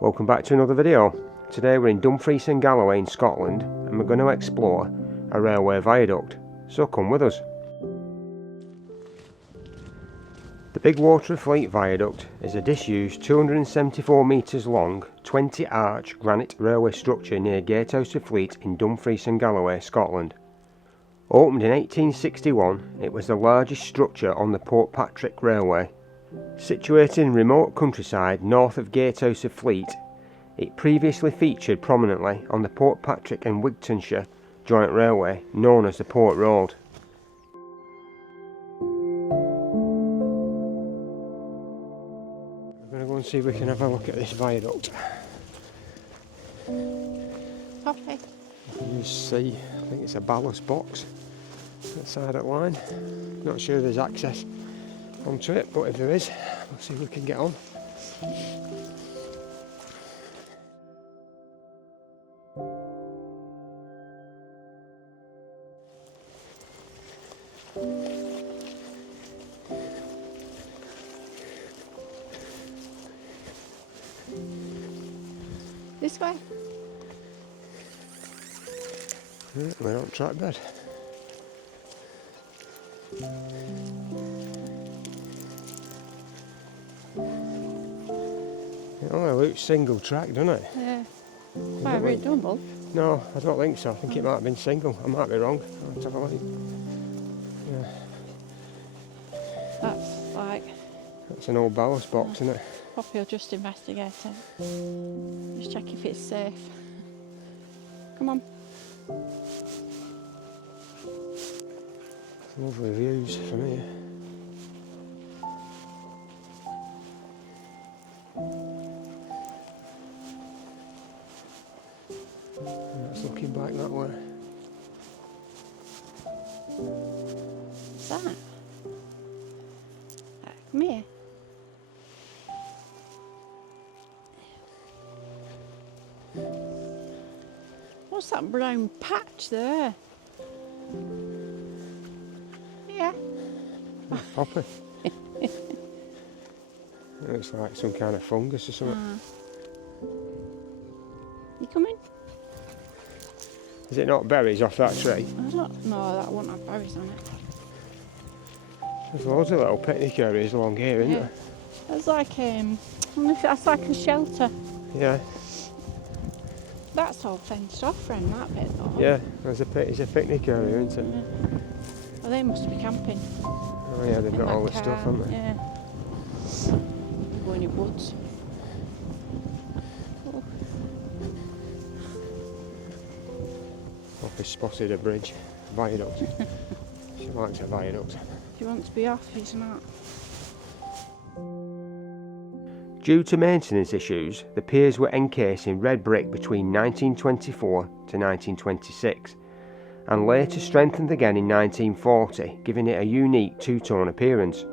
Welcome back to another video. Today we're in Dumfries and Galloway in Scotland and we're going to explore a railway viaduct, so come with us. The Big Water Fleet Viaduct is a disused 274 metres long, 20 arch granite railway structure near Gatehouse of Fleet in Dumfries and Galloway, Scotland. Opened in 1861, it was the largest structure on the Portpatrick Railway. Situated in remote countryside north of Gatehouse of Fleet, it previously featured prominently on the Portpatrick and Wigtonshire Joint Railway known as the Port Road. We're going to go and see if we can have a look at this viaduct. Okay. You can just see, I think it's a ballast box at the side of the line. Not sure there's access onto it, but if there is, we'll see if we can get on. This way. Yeah, we're on track bed. It only looks single track, doesn't it? Yeah. Why, are it double? No, I don't think so. I think it might have been single. I might be wrong. Let's have a look. Yeah. That's like... That's an old ballast box, isn't it? Poppy will just investigate it. Just check if it's safe. Come on. Lovely views from here. That's looking back that way. What's that? Come here. What's that brown patch there? Yeah. Poppy. Looks like some kind of fungus or something. You coming? Is it not berries off that tree? I don't know, that won't have berries on it. There's loads of little picnic areas along here, isn't Yeah. there? That's like I wonder if that's like a shelter. Yeah. That's all fenced off from that bit though. Yeah, it's a picnic area, isn't it? Yeah. Well, they must be camping. Oh yeah, they've in got that all the car. stuff, haven't they? Yeah. Going in woods. Oh. Poppy spotted a bridge, viaduct. She likes a viaduct. If you want to be off, he's not. Due to maintenance issues, the piers were encased in red brick between 1924 to 1926 and later strengthened again in 1940, giving it a unique two-tone appearance.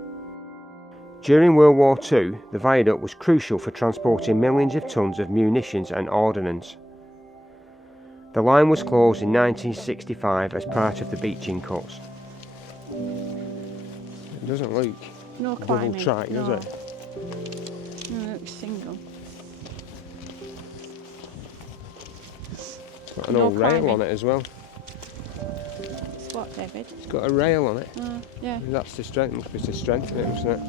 During World War II, the viaduct was crucial for transporting millions of tons of munitions and ordnance. The line was closed in 1965 as part of the beaching cuts. It doesn't look No double climbing. track, no. does it? No, it looks single. It's got an No old rail climbing. on it as well. It's what, David? It's got a rail on it. Yeah. That's to strengthen, must be to strengthen it, mustn't it?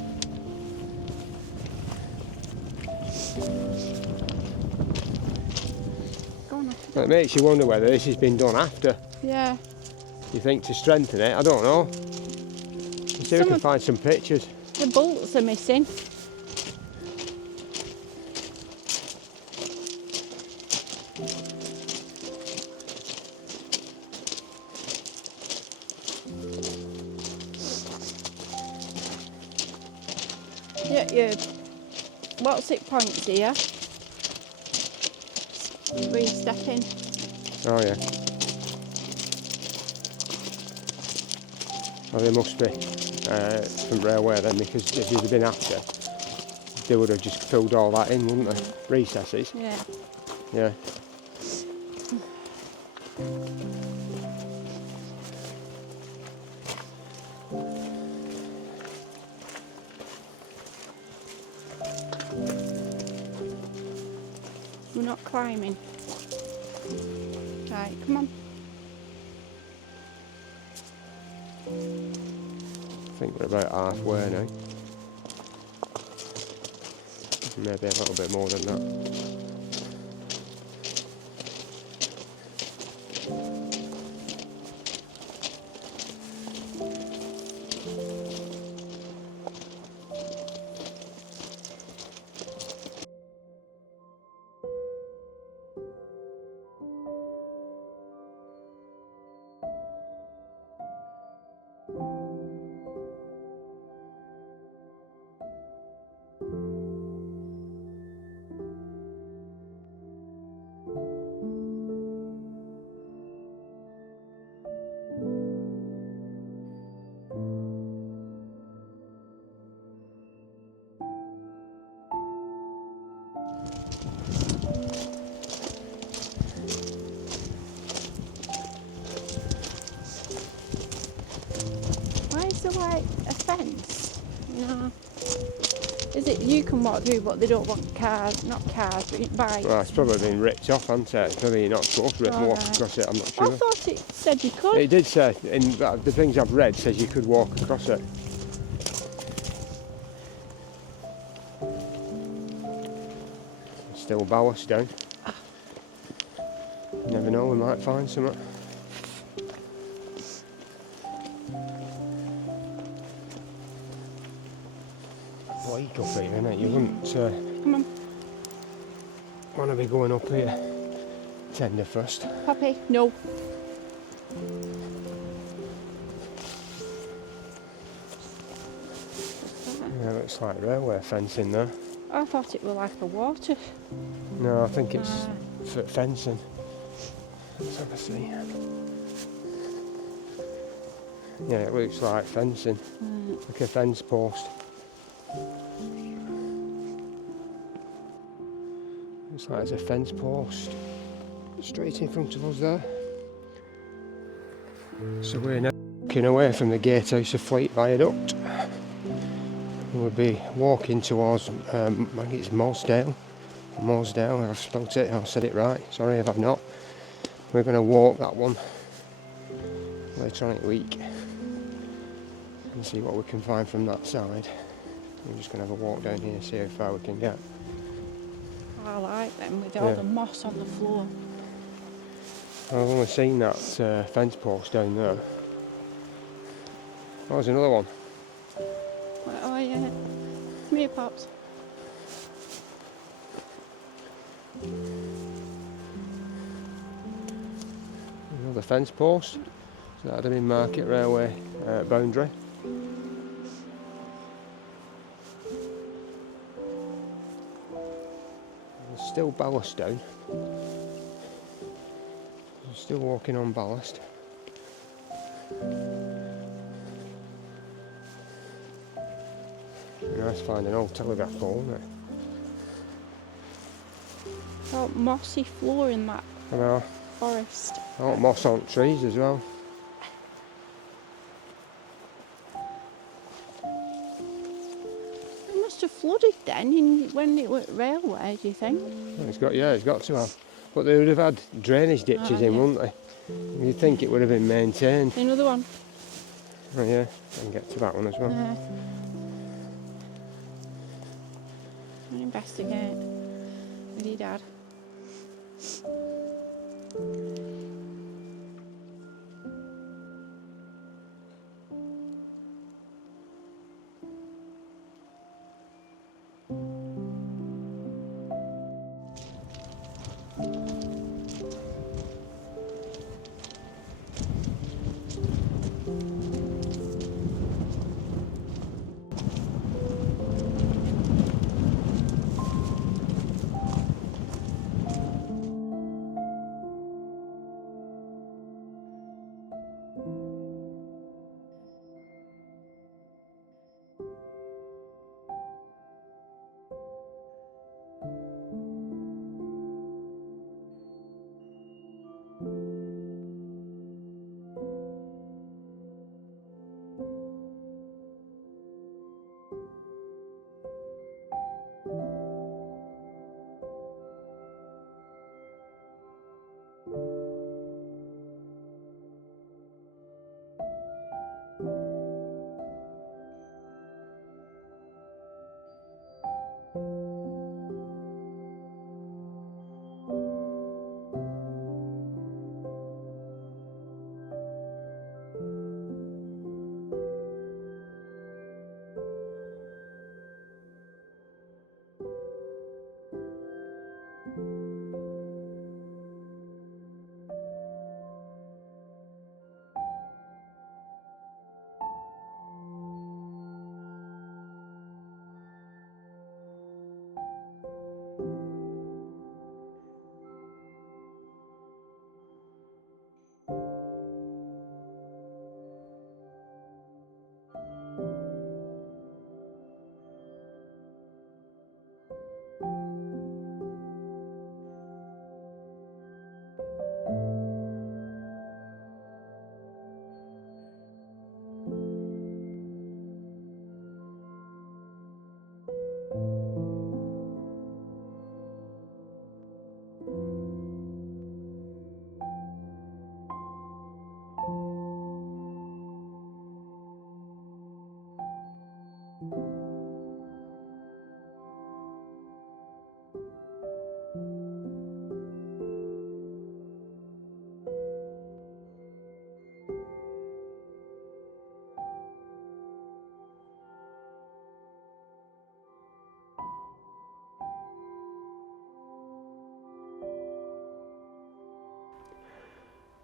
Go on. But it makes you wonder whether this has been done after. Yeah. You think to strengthen it? I don't know. Let's see if we can find some pictures. The bolts are missing. Yeah. What's it points here? Where you step in. Oh yeah. Oh, they must be from railway then, because if they'd have been after, they would have just filled all that in, wouldn't they? Recesses. Yeah. Yeah. We're not climbing. Right, come on. I think we're about halfway now. Maybe a little bit more than that. Why is there like a fence? No. Is it you can walk through but they don't want cars, not cars, but bikes? Well, it's probably been ripped off, hasn't it? Maybe you're not supposed to walk Right. across it, I'm not I sure. thought it said you could. It did say, in the things I've read, says you could walk across it. Still ballast down. Never know, we might find something. Bleak up here, innit? You wouldn't Come on, want to be going up here tender first. Poppy. No. Yeah, looks like railway fencing there. I thought it was like a water. No, I think it's fencing. Let's have a see. Yeah, it looks like fencing. Like a fence post. Looks like there's a fence post straight in front of us there. So we're now walking away from the Gatehouse of Fleet Viaduct. We'll be walking towards, I think it's Morsdale. Morsdale, I've spelt it, I've said it right, sorry if I've not. We're going to walk that one later on in the week and see what we can find from that side. We're just going to have a walk down here, see how far we can get. I like them with all the moss on the floor. I've only seen that fence post down there. Oh, there's another one. Oh yeah. Come here, Pops. Another fence post. So that'd have been Market Railway boundary. There's still ballast down. I'm still walking on ballast. Nice to find an old telegraph pole, isn't it? Oh, mossy floor in that I know. forest. Oh, moss on trees as well. It must have flooded then when it went railway, do you think? It's got to have. But they would have had drainage ditches in, wouldn't they? You'd think it would have been maintained. Another one. Oh yeah, I can get to that one as well. I'll investigate with your dad.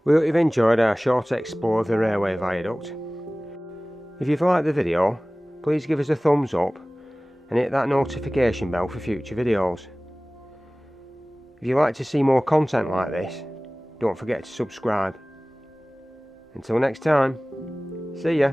We hope you've enjoyed our short explore of the Railway Viaduct. If you've liked the video, please give us a thumbs up and hit that notification bell for future videos. If you'd like to see more content like this, don't forget to subscribe. Until next time, see ya!